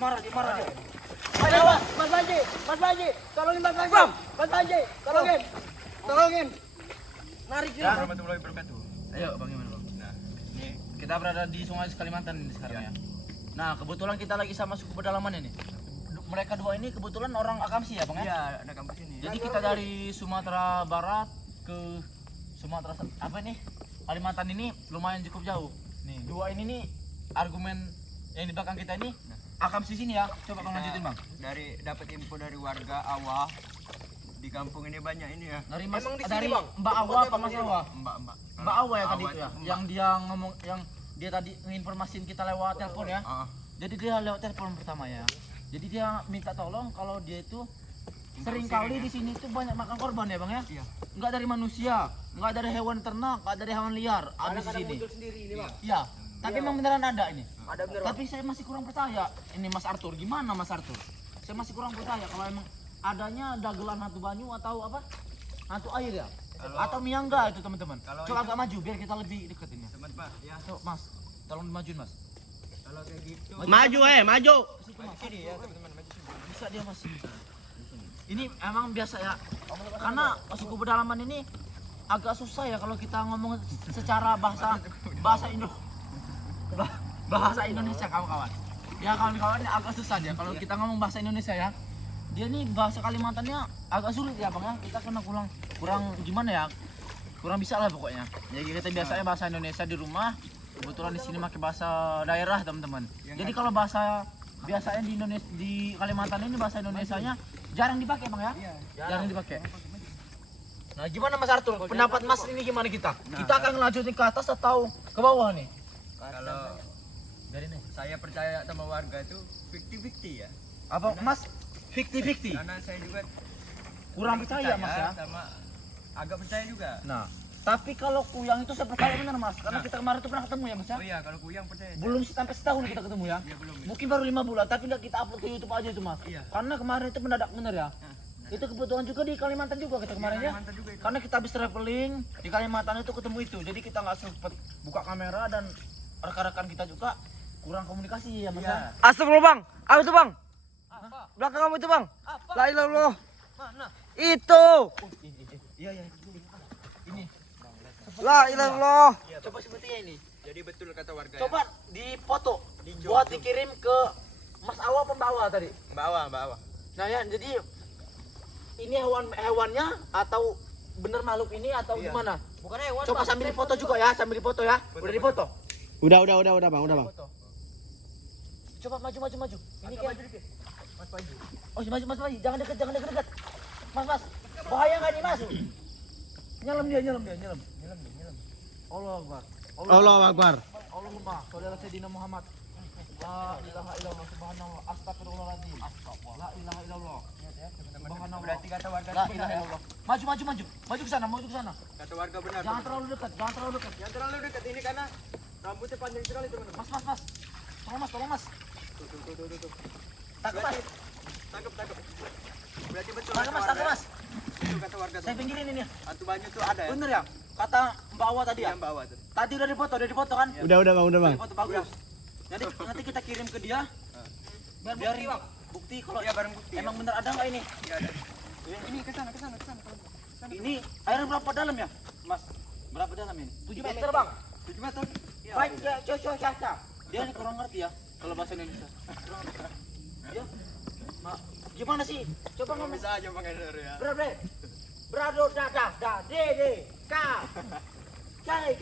marah dia. Ayo, Mas Panji, tolongin Mas Panji. Mas Panji, tolongin. Narik dia. Warahmatullahi wabarakatuh. Ayo Bang, gimana Bang? Nah, ini kita berada di Sungai Kalimantan ini sekarang ya. Nah, kebetulan kita lagi sama suku pedalaman ini. Mereka dua ini kebetulan orang Akamsi ya Bang ya? Iya, ada kampus ini. Jadi kita dari Sumatera Barat ke Sumatera apa nih? Kalimantan ini lumayan cukup jauh. Nih, dua ini nih argumen yang di belakang kita ini Akamsi sini ya. Coba Bang lanjutin Bang. Dari dapat info dari warga Awah. Di kampung ini banyak ini ya. Dari Mas Emang di sini, dari Bang? Mbak Awa apa Mas Awa? Mbak Awa ya tadi Awah itu ya. itu Yang dia ngomong yang dia tadi nginformasiin kita lewat telepon ya. Jadi dia lewat telepon pertama ya. Jadi dia minta tolong kalau dia itu sering kali di sini tuh banyak makan korban ya Bang ya. Iya. Enggak dari manusia, enggak dari hewan ternak, enggak dari hewan liar, ada di sini. Muncul sendiri ini, Bang. Iya. Tapi memang beneran ada ini. Ada bener, Bang. Tapi saya masih kurang percaya. Ini Mas Arthur, gimana Mas Arthur? Saya masih kurang percaya kalau emang adanya dagelan hantu banyu atau apa? Hantu air ya? Atau miangga itu teman-teman. Coba agak maju biar kita lebih dekat ini. Teman Pak, ya. Coba Mas, tolong dimajuin Mas. Kalau kayak gitu. Maju maju. Situ, Mas. Sini ya, teman-teman maju sini. Bisa dia Mas. Ini emang biasa ya. Karena suku pedalaman ini agak susah ya kalau kita ngomong secara bahasa Indonesia kawan-kawan. Ya kawan-kawan ini agak susah dia kalau kita ngomong bahasa Indonesia ya. Dia nih bahasa Kalimantannya agak sulit ya Bang ya. Kita kena kurang gimana ya? Kurang bisa lah pokoknya. Jadi kita biasanya bahasa Indonesia di rumah. Kebetulan di sini pakai bahasa daerah teman-teman. Jadi kalau bahasa biasanya di Indonesia di Kalimantan ini bahasa Indonesianya jarang dipakai Bang ya. Jarang dipakai. Nah, gimana Mas Arthur? Pendapat Mas ini gimana kita? Kita akan ngelanjutin ke atas atau ke bawah nih? Kalau Dari nih. saya percaya sama warga itu 50-50 ya. Apa Mas? 50-50. Karena saya juga Kurang percaya Mas ya. sama agak percaya juga. Nah, tapi kalau kuyang itu saya percaya benar Mas, karena kita kemarin tuh pernah ketemu ya Mas ya. Oh iya, kalau kuyang percaya. Belum sampai setahun kita ketemu ya. Iya, belum. Mungkin baru 5 bulan, tapi udah kita upload ke YouTube aja itu Mas. Iya. Karena kemarin itu mendadak bener ya. Itu kebetulan juga di Kalimantan juga kita kemarin ya. Kalimantan juga itu. Karena kita habis traveling di Kalimantan itu ketemu itu. Jadi kita nggak sempet buka kamera dan rekan-rekan kita juga kurang komunikasi ya Mas ya. Astagfirullah, Bang. Apa itu, Bang? Apa? Belakang kamu itu, Bang. Apa? La ilaha illallah. Mana? Itu. Iya. Ini. La ilaha illallah. Coba sepertinya ini. Jadi betul kata warga. Coba dipoto buat dikirim ke Mas Awa apa Mbak Awa tadi? Mbak Awa. Nah ya, jadi ini hewannya atau bener makhluk ini atau Iya. gimana? Bukan hewan. Coba sambil dipoto juga ya, sambil dipoto ya. Udah dipoto. Udah Bang, udah Bang. Foto. Coba maju. Ini kan. Mas Panji. Oh, maju Mas Panji. Jangan dekat. Mas. Bahaya enggak nih, Mas? Nyelam dia. Allah Akbar. Allahu Akbar. Allahumma sholli ala sayyidina Muhammad. La ilaha illallah subhanallah astagfirullahaladzim. La ilaha illallah. Subhanallah. Berarti kata warga La itu ilaha benar ya? illallah. Maju ke sana. Kata warga benar. Jangan terlalu dekat. Yang terlalu dekat ini karena rambutnya panjang sekali teman-teman. Mas. Tolong Mas. Tuh. Tangkap Mas. Tangkap. Berarti betul. Tangkap kata Mas. warga. Itu kata warga. Saya pinggirin ini. Hantu banyu tuh ada ya? Bener ya? Kata Mbak Awa tadi ya? Yang bawa tuh. Tadi udah dipoto kan? Udah Bang. Udah dipoto bagus. Jadi nanti kita kirim ke dia. Biar bukti kalau Iya, barang bukti. emang bener ada nggak ini? Iya ada. Ini ke sana. Ini airnya berapa dalam ya, Mas? Berapa dalam ini? 7 meter bang. 7 meter. Iya. Baik ya, caca. Dia ini kurang ngerti ya kalau bahasa Indonesia. Ya, gimana sih? Coba ngomong. Bisa aja pakai dulu ya. Brado dah, de, ka. Kali.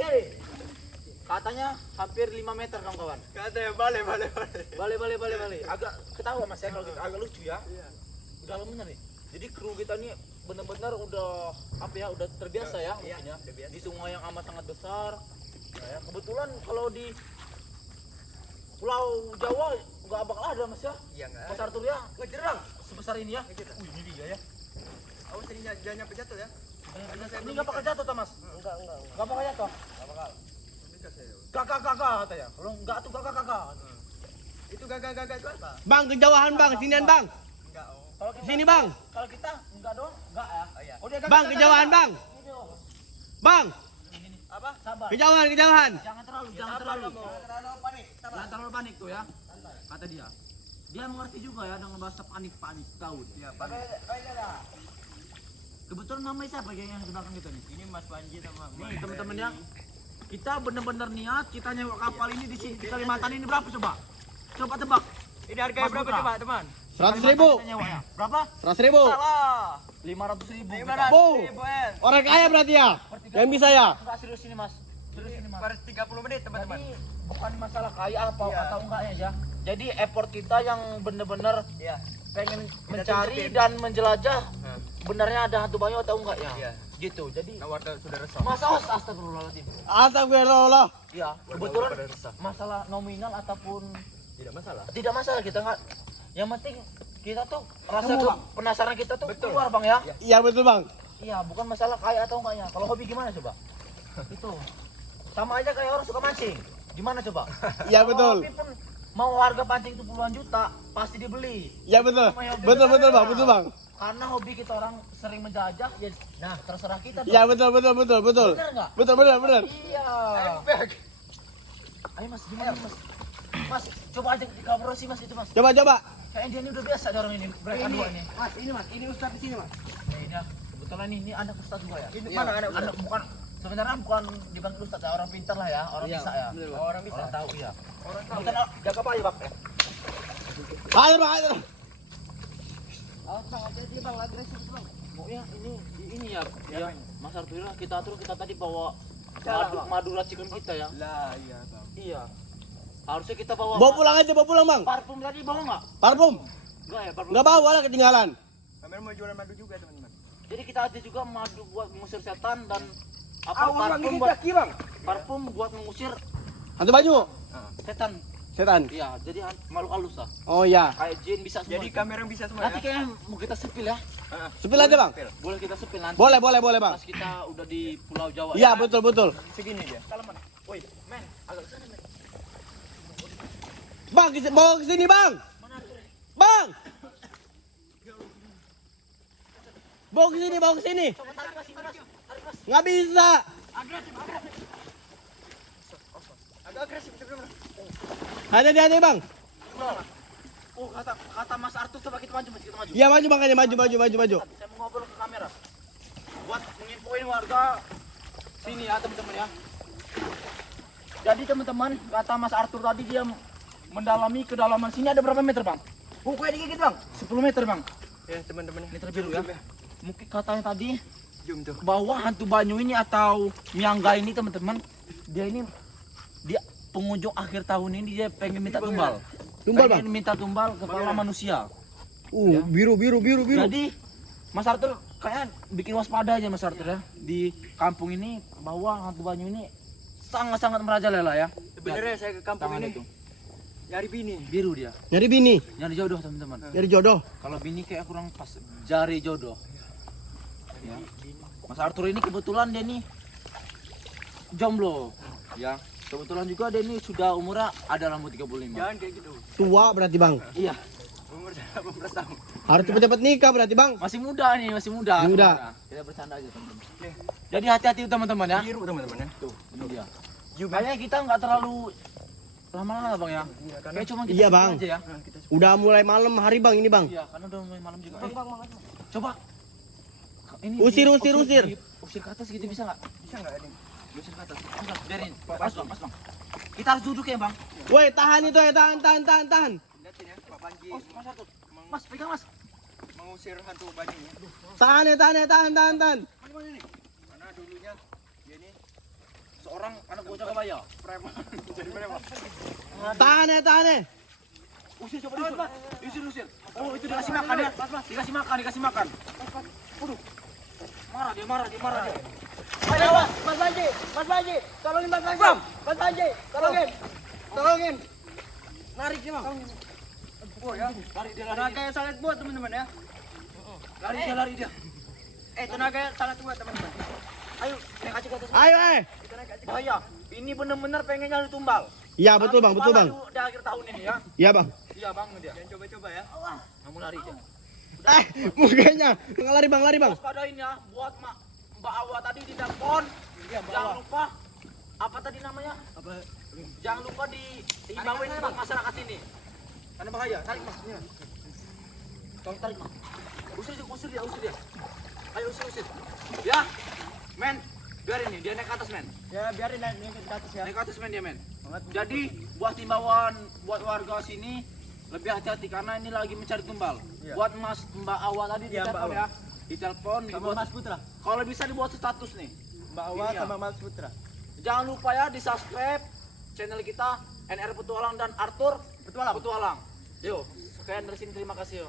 Katanya hampir 5 meter kawan-kawan. Kata ya balik. Balik. Agak ketawa Mas ya kalau kita agak lucu ya. Iya. Dalam bener nih. Jadi kru kita nih benar-benar udah udah terbiasa ya Iya, mungkin ya. terbiasa. Di sungai yang amat sangat besar. Nah, ya, kebetulan kalau di Pulau Jawa nggak bakal ada Mas ya. Iya enggak. Mas Arthur ya ngejerang sebesar ini ya. Ini dia ya. Awas ini jangan nyampe jatuh ya. Ini nggak bakal jatuh toh Mas? Nggak bakal jatuh. Enggak bakal. Bisa saya. Kakak katanya. Kalau nggak tuh kakak. Itu gagak itu apa? Bang, kejauhan Bang, sinian Bang. Enggak. Kalau kita, Sini Bang. Kalau kita enggak dong, enggak ya. Oh iya. Oh, dia Bang, kejauhan Bang. Ini, oh. Bang, Apa? Sabar. kejauhan. Jangan terlalu. Terlalu panik. Jangan terlalu panik tuh ya. Kata dia. Dia mengerti juga ya dengan bahasa panik-panik tahu. Ya, Kebetulan namanya siapa yang di belakang kita nih? ini Mas Panji sama Mas Nih teman-teman ya. Kita bener-bener niat kita nyewa kapal ini di sini di Kalimantan ini berapa coba? Coba tebak. Ini harganya Mas berapa Putra. coba, teman? 100.000. Kita nyewa ya. Berapa? 100.000. Salah. 500.000. 500.000, El. Orang kaya berarti ya. Yang bisa ya. Enggak serius ini Mas. Serius ini Mas. Per 30 menit, teman-teman. Jadi bukan masalah kaya apa Iya. atau enggaknya ya. Jadi effort kita yang bener-bener Iya. pengen Kita mencari tunjukin. dan menjelajah Nah, benarnya ada hantu banyu atau enggak ya. Iya. Gitu. Jadi nah, warga sudah resah. masa astagfirullahaladzim. Astagfirullah. Ya, kebetulan masalah nominal ataupun Tidak masalah. tidak masalah kita nggak. Yang penting kita tuh rasa Temu, Bang. penasaran kita tuh Betul. keluar Bang ya. Iya. Iya betul bang. Iya, bukan masalah kaya atau enggaknya. Kalau hobi gimana coba? Itu. Sama aja kayak orang suka mancing. Gimana coba? Iya Kalau betul. hobi pun mau harga pancing itu puluhan juta, pasti dibeli. Iya betul. Betul betul bang. Betul bang. Karena hobi kita orang sering menjajah, ya nah terserah kita. Iya betul betul betul betul. Bener nggak? Betul betul betul. Iya. Back. Ayo Mas, gimana Mas? Mas, coba aja di kamera sih Mas itu Mas. Coba coba. Kayaknya dia ini udah biasa ada orang ini. Mereka dua ini. Mas, ini Mas, ini Ustaz di sini Mas. Ini dia. Kebetulan ini anak Ustaz juga ya. Ini Iya. mana anak Anak bukan sebenarnya bukan dipanggil Ustaz ya, orang pintar lah ya, orang Iya, bisa ya. bener, Bang. orang bisa. Orang tahu ya. Orang tahu. Kita jaga apa ya, Bang? Ayo bang ayo. Awas Bang, hati-hati Bang, agresif Bang. Oh ya, ini ya, ya. Mas Arturo kita atur kita tadi bawa Jalan, madu, Bang. madu racikan kita ya. Lah, iya, Bang. Iya. Harusnya kita bawa Bawa pulang aja bawa pulang bang. parfum tadi bawa nggak? Parfum. Enggak ya, parfum. Nggak bawa lah ketinggalan. Kami mau jualan madu juga, teman-teman. Jadi kita ada juga madu buat mengusir setan dan apa Awas Bang, parfum ini buat kaki Bang. parfum buat mengusir Hantu banyu. setan. Setan. Iya, jadi makhluk halus lah. Oh iya. Kayak jin bisa semua. Jadi kamera bisa semua Nanti ya. kayaknya mau kita sepil ya. Sepil aja bang. Boleh kita sepil nanti. Boleh boleh boleh bang. Pas kita udah di Pulau Jawa. Iya betul betul. Segini dia. Salaman. Woi, men, agak sana men. Bang bawa ke sini bang. Bang. Bawa ke sini bawa ke sini. Coba tarik ke sini, Mas. Tarik, Mas. Nggak bisa. Agresif, agresif. Agak agresif, teman-teman. Hati-hati bang. Oh, kata Mas Arthur coba kita maju, Mas, kita maju. Iya maju makanya maju maju maju maju. Saya mau ngobrol ke kamera. Buat menginfoin warga sini ya, teman-teman ya. Jadi teman-teman, kata Mas Arthur tadi dia mendalami kedalaman sini ada berapa meter, Bang? Pokoknya dikit Bang. 10 meter, Bang. Ya, teman-teman. Meter biru ya. Mungkin katanya tadi Zoom tuh. bahwa hantu banyu ini atau miangga ini teman-teman, dia pengunjung akhir tahun ini dia pengen minta tumbal. Tumbal bang. Pengen minta tumbal kepala manusia. Biru biru biru biru. Jadi Mas Arthur kayak bikin waspada aja Mas Arthur ya di kampung ini bahwa hantu banyu ini sangat-sangat merajalela ya. Sebenarnya saya ke kampung Tangan ini itu nyari bini. biru dia, Nyari bini, nyari jodoh teman-teman. nyari jodoh. Kalau bini kayak kurang pas, jari jodoh. Ya. Mas Arthur ini kebetulan dia nih jomblo, ya. Kebetulan juga dia ini sudah umurnya ada rambut 35. Jangan kayak gitu. Tua berarti bang. Iya, Umur saya 18 tahun. Harus cepet-cepet nikah berarti bang. masih muda nih, masih muda. Masih muda. Kita bercanda aja teman-teman. Oke. Jadi hati-hati teman-teman ya. Biru, teman-teman ya. Tuh, ini dia. Zoom. Kayaknya kita nggak terlalu lama-lama bang ya. Kayak cuma kita Iya, sepil Bang. aja ya. Nah, kita Udah mulai malam hari bang ini bang. Iya, karena udah mulai malam juga. Bang. Coba. Ini Usir, di- usir, usir. Usir ke atas gitu bisa nggak? bisa nggak ini? Usir ke atas. Enggak, biarin. Pas bang. Kita harus duduk ya bang. Woi tahan itu ya tahan. Lihatin ya, Pak Panji Oh, Mas Arthur. Mas, pegang mas. mengusir hantu banyunya. Tahan. Karena dulunya dia ini Seorang anak bocah kebaya. preman. Jadi preman. Tahan ya. Usir coba diusir. Usir. Oh, itu dikasih makan ya. Dikasih makan. Waduh. Marah dia. Ayo, Mas Panji, tolongin Mas Panji. Mas Panji, tolongin. Narik dia Bang. Oh ya, Lari dia. tenaganya sangat kuat teman-teman ya. Lari dia. Tenaganya sangat kuat teman-teman. Ayo, naik aja ke atas. Ayo Kita naik aja. Bahaya. Ini benar-benar pengen nyari tumbal. Iya betul bang betul bang. Di akhir tahun ini ya. Iya bang. Iya bang dia. Jangan coba-coba ya. Kamu lari aja. Mukanya lari bang. Waspadain ya buat Mbak Awa tadi di telepon. Jangan lupa apa tadi namanya? Jangan lupa diimbauin buat masyarakat ini. Karena bahaya. Tarik mas. Ini, mas. Tolong tarik mas. Usir dia. Ayo usir. Ya, men. Biarin nih, dia naik ke atas men. Ya biarin naik ke atas ya. Naik ke atas men dia men. Jadi buat himbauan buat warga sini lebih hati-hati karena ini lagi mencari tumbal. Iya. Buat Mbak Awa tadi Iya, Mbak ditelepon Awa. ya. Ditelepon Sama dibuat, Mas Putra. kalau bisa dibuat status nih. Mbak Awa Ini ya. sama Mas Putra. Jangan lupa ya di subscribe channel kita NR Petualang dan Arthur Petualang. Petualang. Yo, sekian dari sini terima kasih yo.